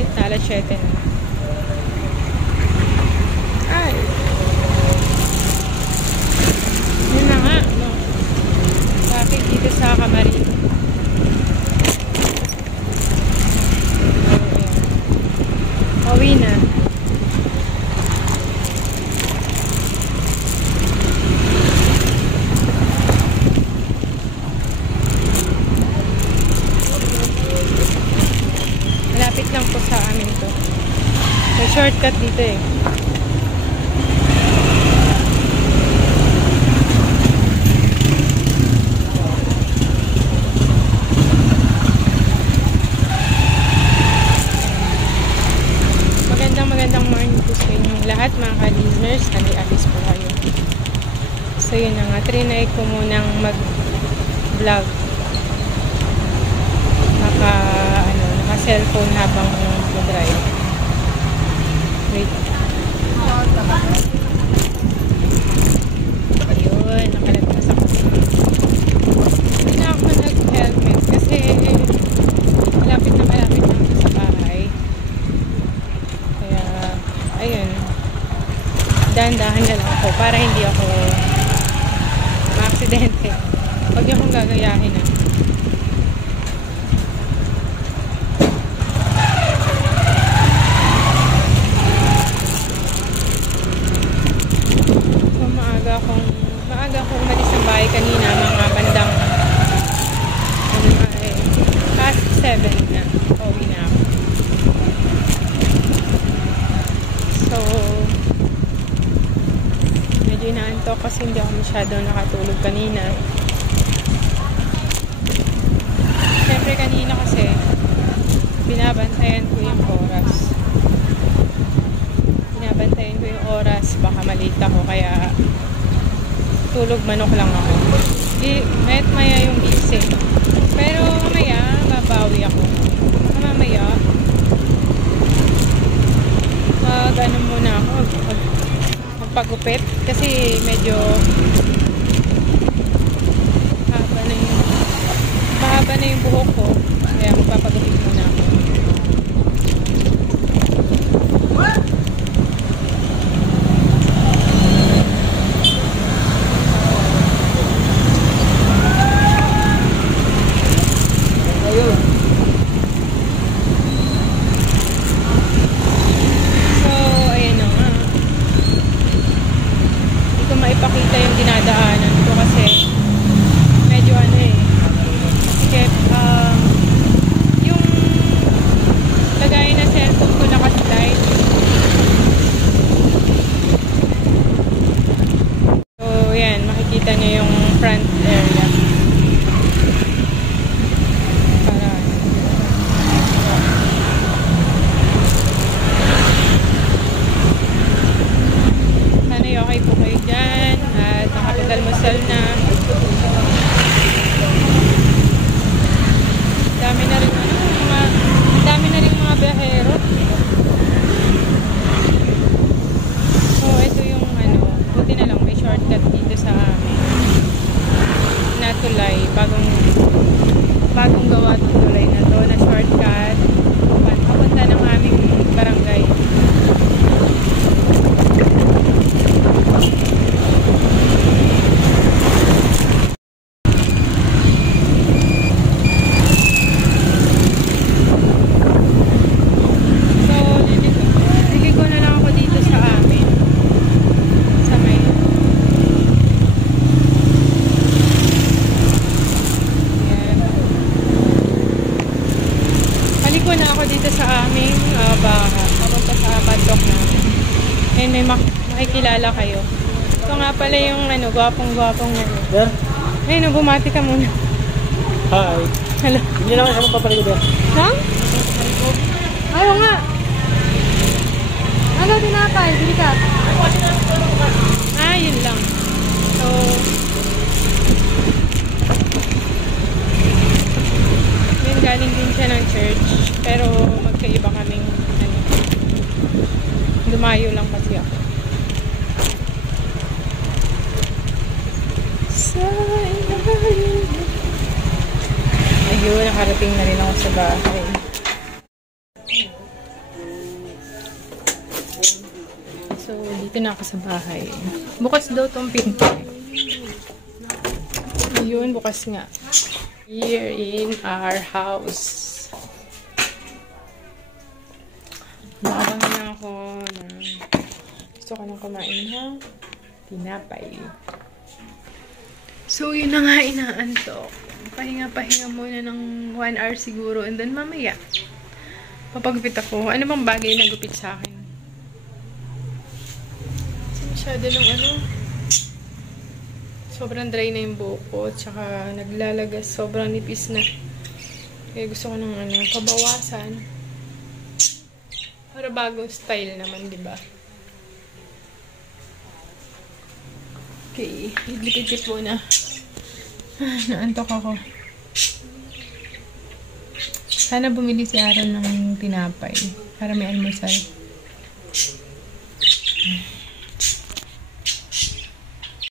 init, alas 7 na. Ay! Yun na nga, no? Bakit dito sa Camarin? Uwi na. Malapit lang po sa amin to. May shortcut dito eh. Magandang morning po sa inyong lahat mga ka-listeners. Alis po kayo. So yun na nga, trinay ko munang mag-vlog. Naka-cellphone habang mag-drive. Wait. Ayun, nakalagpas ako. Hindi na ako nag-helmet kasi malapit na sa bahay. Kaya, ayun. Dahan-dahan na lang ako para hindi ako ma-aksidente. Huwag niyo akong gagayahin na. So, maaga akong umalis ng bahay kanina, mga bandang past 7 na. Pauwi na ako. So, medyo inaantok kasi hindi ako masyado nakatulog kanina. Siyempre kanina kasi binabantayan ko yung oras. Baka malita ako kaya tulog manok lang ako. Mayat maya yung gising. Pero mamaya babawi ako. Mamaya ano muna ako magpagupit kasi medyo mahaba na yung buhok ko kaya magpapagupit muna ako. Ipakita yung dinadaanan ko kasi medyo yung lagay na cellphone ko nakaslide. So yan, makikita nyo yung front area para sana okay po kayo dyan at nakapag-almusal na. Dami na rin mga biyahero. So ito yung buti na lang may shortcut dito sa amin na tulay, bagong gawa ng tulay na to na shortcut papunta ng aming barangay. Na ako dito sa aming baha papunta sa paddock namin and may makikilala kayo. Ito nga pala yung gwapong ayun, bumati ka muna. Hi. Hello. Hindi na ako papaligod yan. Ha? Ayaw nga. Ano tinapay? Bili ka. Yun lang. So galing din siya ng church pero magkaiba kaming lumayo lang kasi ako. Ayun, nakarating na rin ako sa bahay. So, dito na ako sa bahay. Bukas daw tong pinto. Ayun, bukas nga. Here in our house. Nakabangan na ako ng gusto ko nang kumain ng tinapay. So, yun na nga inaantok. Pahinga-pahinga muna ng 1 hour siguro. And then, mamaya, papagupit ako. Ano bang bagay na gupit sa akin? Kasi masyado ng sobrang dry na yung buhok ko. Tsaka, naglalagas. Sobrang nipis na. Kaya gusto ko ng pabawasan. Para bagong style naman, diba? Okay, idlikit po na. Naantok ako. Sana bumili si Aaron ng tinapay para may almusal.